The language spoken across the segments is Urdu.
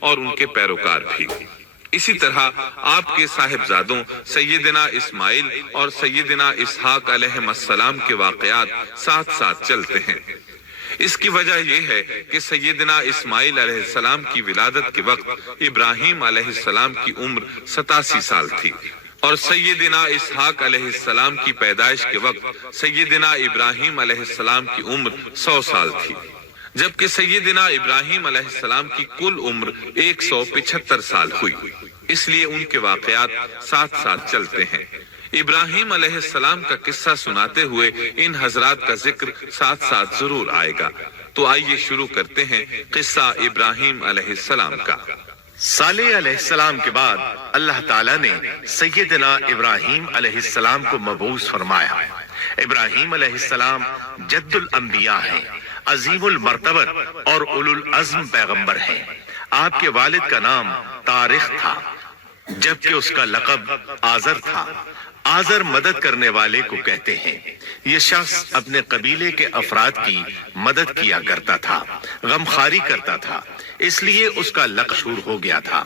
اور ان کے پیروکار بھی۔ اسی طرح آپ کے صاحبزادوں سیدنا اسماعیل اور سیدنا اسحاق علیہ السلام کے واقعات ساتھ ساتھ چلتے ہیں۔ اس کی وجہ یہ ہے کہ سیدنا اسماعیل علیہ السلام کی ولادت کے وقت ابراہیم علیہ السلام کی عمر 87 سال تھی، اور سیدنا اسحاق علیہ السلام کی پیدائش کے وقت سیدنا ابراہیم علیہ السلام کی عمر 100 سال تھی، جبکہ سیدنا ابراہیم علیہ السلام کی کل عمر 175 سال ہوئی۔ اس لیے ان کے واقعات ساتھ ساتھ چلتے ہیں۔ ابراہیم علیہ السلام کا قصہ سناتے ہوئے ان حضرات کا ذکر ساتھ ساتھ ضرور آئے گا۔ تو آئیے شروع کرتے ہیں قصہ ابراہیم علیہ السلام کا۔ صالح علیہ السلام کے بعد اللہ تعالیٰ نے سیدنا ابراہیم علیہ السلام کو مبعوث فرمایا۔ ابراہیم علیہ السلام جد الانبیاء ہیں، عظیم المرتبت اور اولو العزم پیغمبر ہیں۔ آپ کے والد کا نام طارق تھا، جبکہ اس کا لقب آزر تھا۔ آزر مدد کرنے والے کو کہتے ہیں۔ یہ شخص اپنے قبیلے کے افراد کی مدد کیا کرتا تھا، غمخواری کرتا تھا، اس لیے اس کا لقب مشہور ہو گیا تھا۔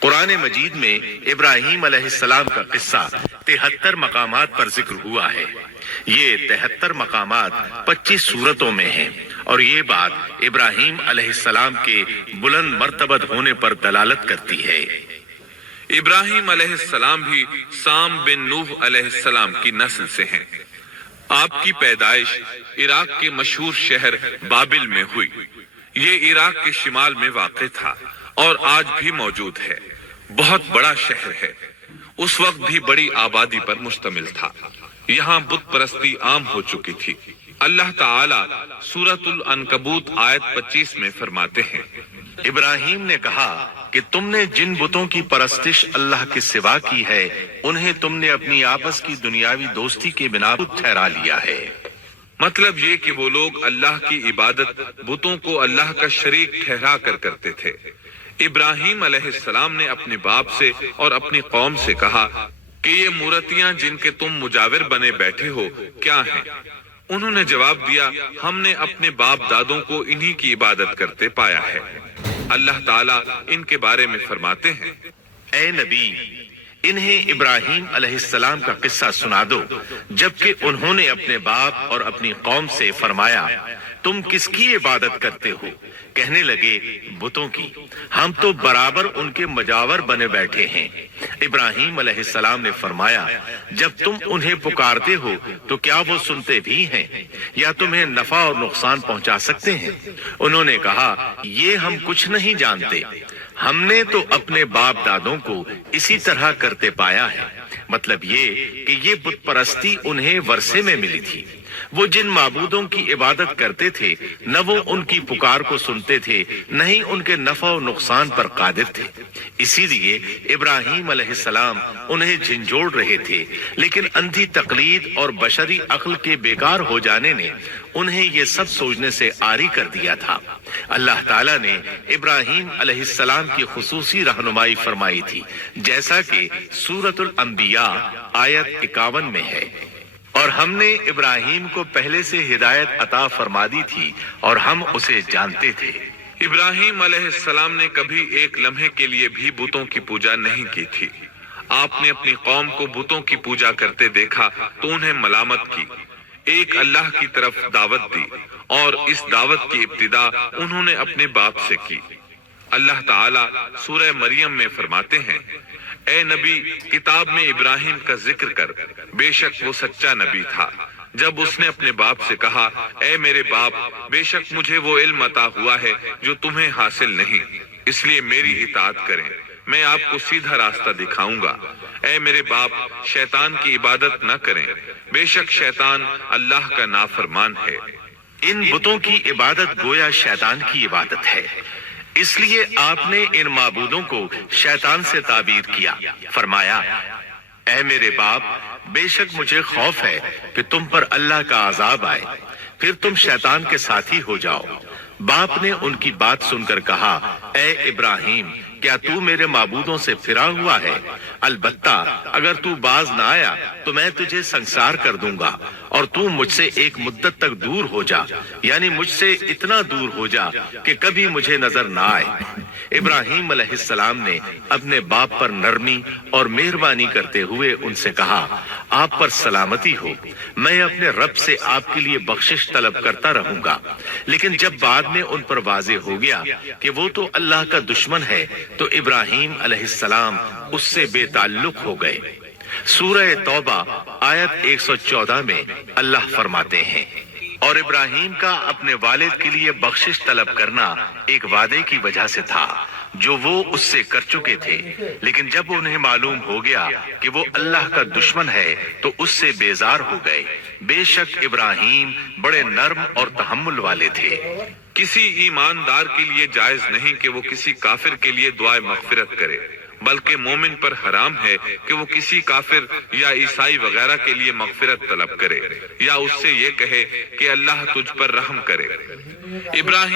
قرآن مجید میں ابراہیم علیہ السلام کا قصہ 73 مقامات پر ذکر ہوا ہے۔ یہ 73 مقامات 25 سورتوں میں ہیں، اور یہ بات ابراہیم علیہ السلام کے بلند مرتبت ہونے پر دلالت کرتی ہے۔ ابراہیم علیہ السلام بھی سام بن نوح علیہ السلام کی نسل سے ہیں۔ آپ کی پیدائش عراق کے مشہور شہر بابل میں ہوئی۔ یہ عراق کے شمال میں واقع تھا اور آج بھی موجود ہے۔ بہت بڑا شہر ہے۔ اس وقت بھی بڑی آبادی پر مشتمل تھا۔ یہاں بت پرستی عام ہو چکی تھی۔ اللہ تعالی سورۃ العنکبوت آیت 25 میں فرماتے ہیں، ابراہیم نے کہا کہ تم نے جن بتوں کی پرستش اللہ کے سوا کی ہے، انہیں تم نے اپنی آپس کی دنیاوی دوستی کے بنا پر ٹھہرا لیا ہے۔ مطلب یہ کہ وہ لوگ اللہ کی عبادت بتوں کو اللہ کا شریک ٹھہرا کر کرتے تھے۔ ابراہیم علیہ السلام نے اپنے باپ سے اور اپنی قوم سے کہا کہ یہ مورتیاں جن کے تم مجاور بنے بیٹھے ہو کیا ہیں؟ انہوں نے جواب دیا، ہم نے اپنے باپ دادوں کو انہی کی عبادت کرتے پایا ہے۔ اللہ تعالیٰ ان کے بارے میں فرماتے ہیں، اے نبی، انہیں ابراہیم علیہ السلام کا قصہ سنا دو، جبکہ انہوں نے اپنے باپ اور اپنی قوم سے فرمایا، تم کس کی عبادت کرتے ہو؟ کہنے لگے، بتوں کی، ہم تو برابر ان کے مجاور بنے بیٹھے ہیں۔ ابراہیم علیہ السلام نے فرمایا، جب تم انہیں پکارتے ہو تو کیا وہ سنتے بھی ہیں یا تمہیں نفع اور نقصان پہنچا سکتے ہیں؟ انہوں نے کہا، یہ ہم کچھ نہیں جانتے، ہم نے تو اپنے باپ دادوں کو اسی طرح کرتے پایا ہے۔ مطلب یہ کہ یہ بت پرستی انہیں ورثے میں ملی تھی۔ وہ جن معبودوں کی عبادت کرتے تھے، نہ وہ ان کی پکار کو سنتے تھے، نہ ہی ان کے نفع و نقصان پر قادر تھے۔ اسی لیے ابراہیم علیہ السلام انہیں جھنجھوڑ رہے تھے، لیکن اندھی تقلید اور بشری عقل کے بیکار ہو جانے نے انہیں یہ سب سوچنے سے عاری کر دیا تھا۔ اللہ تعالیٰ نے ابراہیم علیہ السلام کی خصوصی رہنمائی فرمائی تھی، جیسا کہ سورۃ الانبیاء آیت 51 میں ہے، اور ہم نے ابراہیم کو پہلے سے ہدایت عطا فرما دی تھی اور ہم اسے جانتے تھے۔ ابراہیم علیہ السلام نے کبھی ایک لمحے کے لیے بھی بتوں کی پوجا نہیں کی تھی۔ آپ نے اپنی قوم کو بتوں کی پوجا کرتے دیکھا تو انہیں ملامت کی، ایک اللہ کی طرف دعوت دی، اور اس دعوت کی ابتدا انہوں نے اپنے باپ سے کی۔ اللہ تعالیٰ سورہ مریم میں فرماتے ہیں، اے نبی، کتاب میں ابراہیم کا ذکر کر، بے شک وہ سچا نبی تھا۔ جب اس نے اپنے باپ سے کہا، اے میرے باپ، بے شک مجھے وہ علم عطا ہوا ہے جو تمہیں حاصل نہیں، اس لیے میری اطاعت کریں، میں آپ کو سیدھا راستہ دکھاؤں گا۔ اے میرے باپ، شیطان کی عبادت نہ کریں، بے شک شیطان اللہ کا نافرمان ہے۔ ان بتوں کی عبادت گویا شیطان کی عبادت ہے، اس لیے آپ نے ان معبودوں کو شیطان سے تعبیر کیا۔ فرمایا، اے میرے باپ، بے شک مجھے خوف ہے کہ تم پر اللہ کا عذاب آئے، پھر تم شیطان کے ساتھی ہو جاؤ۔ باپ نے ان کی بات سن کر کہا، اے ابراہیم، کیا تو میرے معبودوں سے پھرا ہوا ہے؟ البتہ اگر تو باز نہ آیا تو میں تجھے سنسار کر دوں گا، اور تو مجھ سے ایک مدت تک دور ہو جا، یعنی مجھ سے اتنا دور ہو جا کہ کبھی مجھے نظر نہ آئے۔ ابراہیم علیہ السلام نے اپنے باپ پر نرمی اور مہربانی کرتے ہوئے ان سے کہا، آپ پر سلامتی ہو، میں اپنے رب سے آپ کے لیے بخشش طلب کرتا رہوں گا۔ لیکن جب بعد میں ان پر واضح ہو گیا کہ وہ تو اللہ کا دشمن ہے تو ابراہیم علیہ السلام اس سے بے تعلق ہو گئے۔ سورہ توبہ آیت 114 میں اللہ فرماتے ہیں، اور ابراہیم کا اپنے والد کے لیے بخشش طلب کرنا ایک وعدے کی وجہ سے تھا جو وہ اس سے کر چکے تھے، لیکن جب انہیں معلوم ہو گیا کہ وہ اللہ کا دشمن ہے تو اس سے بیزار ہو گئے۔ بے شک ابراہیم بڑے نرم اور تحمل والے تھے۔ کسی ایماندار کے لیے جائز نہیں کہ وہ کسی کافر کے لیے دعائے مغفرت کرے، بلکہ مومن پر حرام ہے کہ وہ کسی کافر یا عیسائی وغیرہ کے لیے مغفرت طلب کرے یا اس سے یہ کہے کہ اللہ تجھ پر رحم کرے۔ ابراہیم